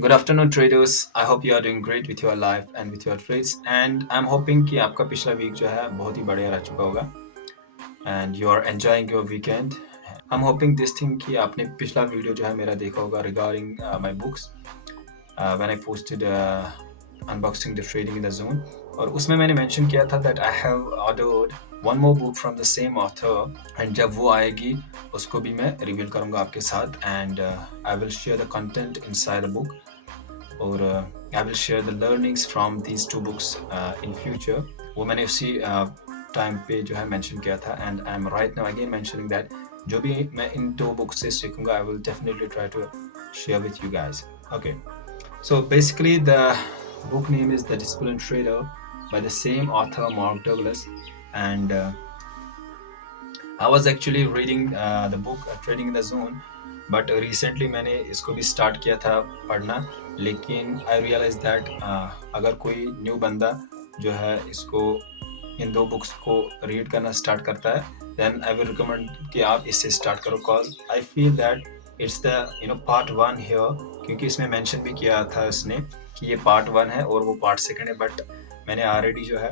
Good afternoon traders. I hope you are doing great with your life and with your trades and I'm hoping कि आपका पिछला वीक जो है बहुत ही बढ़िया रह चुका होगा and you are enjoying your weekend. I'm hoping this thing कि आपने पिछला वीडियो जो है मेरा देखा होगा regarding my books when I posted unboxing the trading in the zone और उसमें मैंने mention किया था that I have ordered one more book from the same author and जब वो आएगी उसको भी मैं रिवील करूँगा आपके साथ and I will share the content inside the book और I will share the learnings from these two books in future. वो मैंने उसी टाइम पे जो है मेंशन किया था and I am right now again mentioning that जो भी मैं इन दो बुक्स से सीखूंगा I will definitely try to share with you guys. Okay, so basically the book name is The Disciplined Trader by the same author Mark Douglas and I was actually reading the book Trading in the Zone but recently मैंने इसको भी स्टार्ट किया था पढ़ना लेकिन आई realise that अगर कोई न्यू बंदा जो है इसको इन दो बुक्स को रीड करना स्टार्ट करता है देन आई विल रिकमेंड कि आप इससे स्टार्ट करो cause I feel that it's the part one here क्योंकि इसमें मेंशन भी किया था इसने कि ये पार्ट वन है और वो पार्ट सेकंड है बट मैंने ऑलरेडी जो है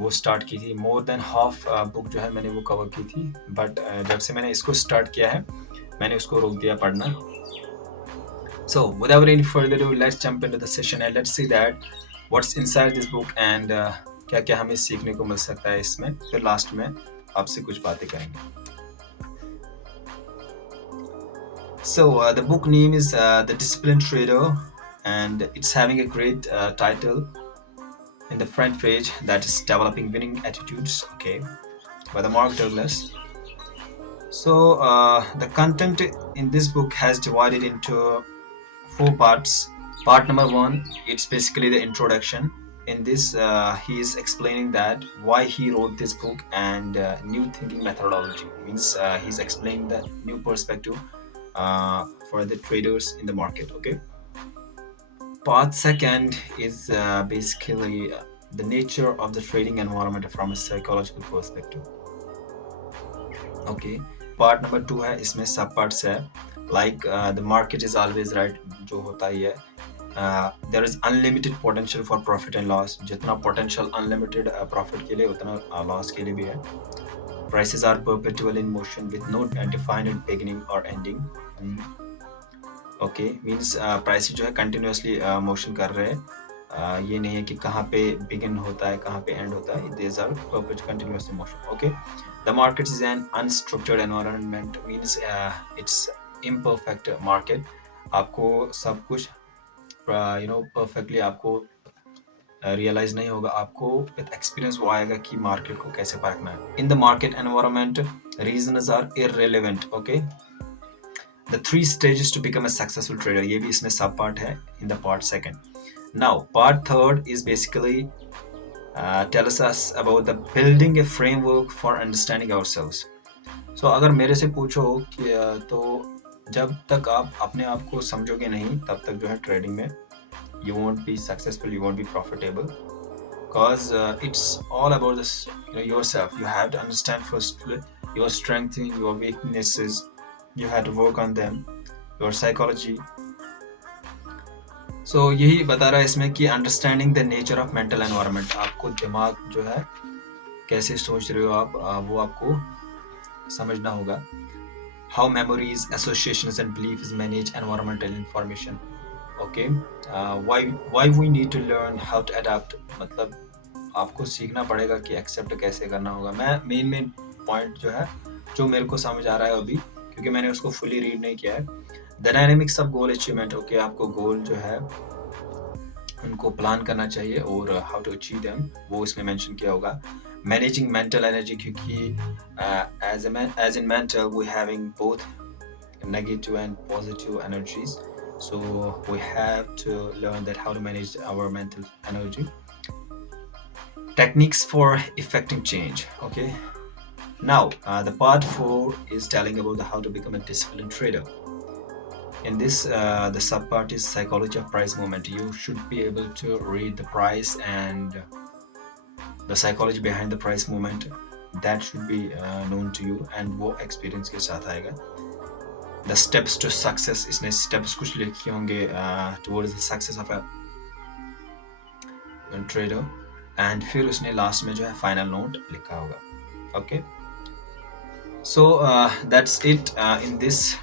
वो स्टार्ट की थी मोर देन हाफ बुक जो है मैंने वो कवर की थी बट जब से मैंने इसको स्टार्ट किया है मैंने उसको रोक दिया पढ़ना. So without any further ado, let's jump into the session and let's see that what's inside this book and क्या क्या हमें सीखने को मिल सकता है इसमें. फिर लास्ट में आपसे कुछ बातें करेंगे. So the book name is The Disciplined Trader and it's having a great title in the front page that is Developing Winning Attitudes, okay, by the Mark Douglas. So the content in this book has divided into 4 parts. Part number 1, it's basically the introduction. In this he is explaining that why he wrote this book and new thinking methodology means he's explaining the new perspective for the traders in the market. Okay, part second is basically the nature of the trading environment from a psychological perspective. Okay, part number 2 है इसमें सब parts है like the market is always right जो होता ही है there is unlimited potential for profit and loss जितना potential unlimited profit के लिए उतना लॉस के लिए भी है prices are perpetual in motion with no defined beginning और एंडिंग ओके मींस प्राइसेस जो है कंटिन्यूअसली मोशन कर रहे हैं ये नहीं है कि कहाँ पे बिगिन होता है कहाँ पे एंड होता है these are perpetual continuous motion. Okay, the market is an unstructured environment means it's imperfect market. आपको सब कुछ perfectly आपको रियलाइज नहीं होगा आपको विद एक्सपीरियंस वो आएगा कि मार्केट को कैसे परखना है. In the market environment reasons are irrelevant. Okay, the 3 stages to become a successful trader ये भी इसमें सब पार्ट है in the part second. Now part third is basically tells us about the building a framework for understanding ourselves. So अगर मेरे से पूछो कि तो जब तक आप अपने आप को समझोगे नहीं तब तक जो है ट्रेडिंग में you won't be successful, you won't be profitable because it's all about this yourself. You have to understand first your strengths, your weaknesses, you have to work on them, your psychology. So यही बता रहा है इसमें कि understanding the nature of mental environment आपको दिमाग जो है कैसे सोच रहे हो आप वो आपको समझना होगा. How memories associations and beliefs manage environmental information. Okay, why we need to learn how to adapt मतलब आपको सीखना पड़ेगा कि एक्सेप्ट कैसे करना होगा. मैं मेन पॉइंट जो है जो मेरे को समझ आ रहा है अभी क्योंकि मैंने उसको फुली रीड नहीं किया है. The dynamics of goal achievement. Okay, आपको गोल जो है उनको प्लान करना चाहिए और हाउ टू अचीव देम वो इसमें मेंशन किया होगा. मैनेजिंग मेंटल एनर्जी क्योंकि as in mental we having both negative and positive energies so we have to learn that how to manage our mental energy. Techniques for effecting change. Okay, now the part 4 is telling about how to become a disciplined trader. In this the sub part is psychology of price movement. You should be able to read the price and the psychology behind the price movement that should be known to you and वो experience के साथ आएगा. The steps to success, इसने स्टेप्स कुछ लिखे होंगे towards the success of a trader, and फिर उसने लास्ट में जो है फाइनल नोट लिखा होगा। Okay, so that's it in this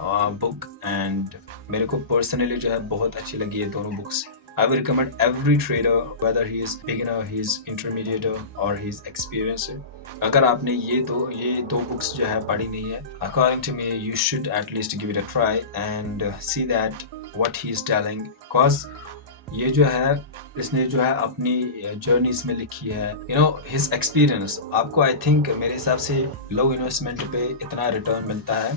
book, and मेरे को पर्सनली जो है बहुत अच्छी लगी ये दोनों books. I will recommend every trader weather he is beginner, he is intermediate और ही इज एक्सपीरियंस्ड। अगर आपने ये दो बुक्स जो है पढ़ी नहीं है, according to me you should at least give it a try and see that what he is telling, because ये जो है इसने जो है अपनी जर्नी इसमें लिखी है, यू नो हिज एक्सपीरियंस। आपको आई थिंक मेरे हिसाब से लो इन्वेस्टमेंट पे इतना रिटर्न मिलता है,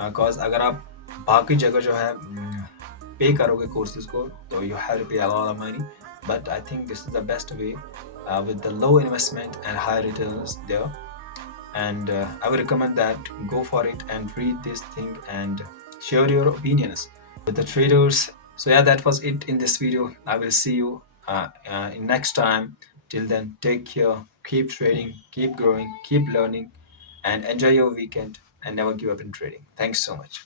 बिकॉज अगर आप बाकी जगह जो है पे करोगे कोर्सेज को तो यू हैव टू पे a lot of money, but I think this is the best way with the low investment and high returns there, and I would recommend that go for it and read this thing and share your opinions with the traders. So yeah, that was it in this video. I will see you in next time. Till then, take care, keep trading, keep growing, keep learning, and enjoy your weekend, and never give up in trading. Thanks so much.